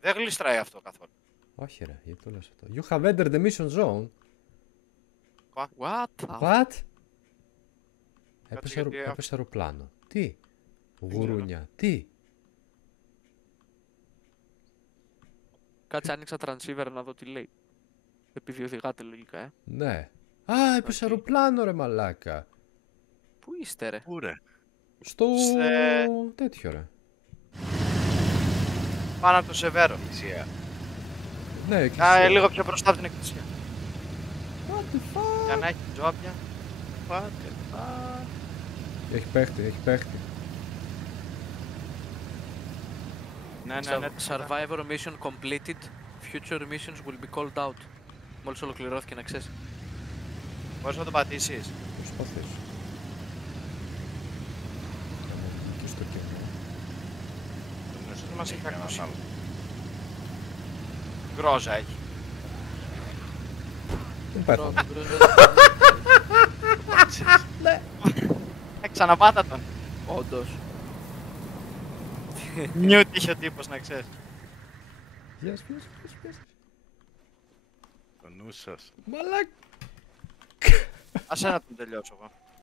Δεν γλιστράει αυτό καθόλου. Όχι ρε, γιατί το λες αυτό. You have entered the mission zone. What? What? γιατί Έπεσε αεροπλάνο. Τι? Γουρούνια. Τι? Κάτσε, άνοιξα transceiver να δω τι λέει. Επειδή οδηγάτε λογικά, Ναι. Α, έπεσε αεροπλάνο ρε μαλάκα. Πού είστε ρε? Πού ρε? Στο... τέτοιο ρε. Πάνω από το Σεβέρο. Εκκλησία. Ναι, εκκλησία. Λίγο πιο μπροστά από την εκκλησία. What the fuck? Για να έχει τζόπια. Πάτε. Έχει παίχτη, έχει παίχτη. Ναι. Survivor mission completed. Future missions will be called out. Μόλις ολοκληρώθηκε να ξέρεις. Μπορείς να το πατήσεις. Προσπαθήσω. Και στο κενό. Δεν μας έχει ακούσει. Γκρόζα έχει. Δεν πέθανε. Ναι. Ξαναπάτα τον. Όντως. Νιούτ είχε ο τύπος να ξέρεις. Yes. Το νου σας. Μαλάκα. Ας ένα τον τελειώσω εγώ.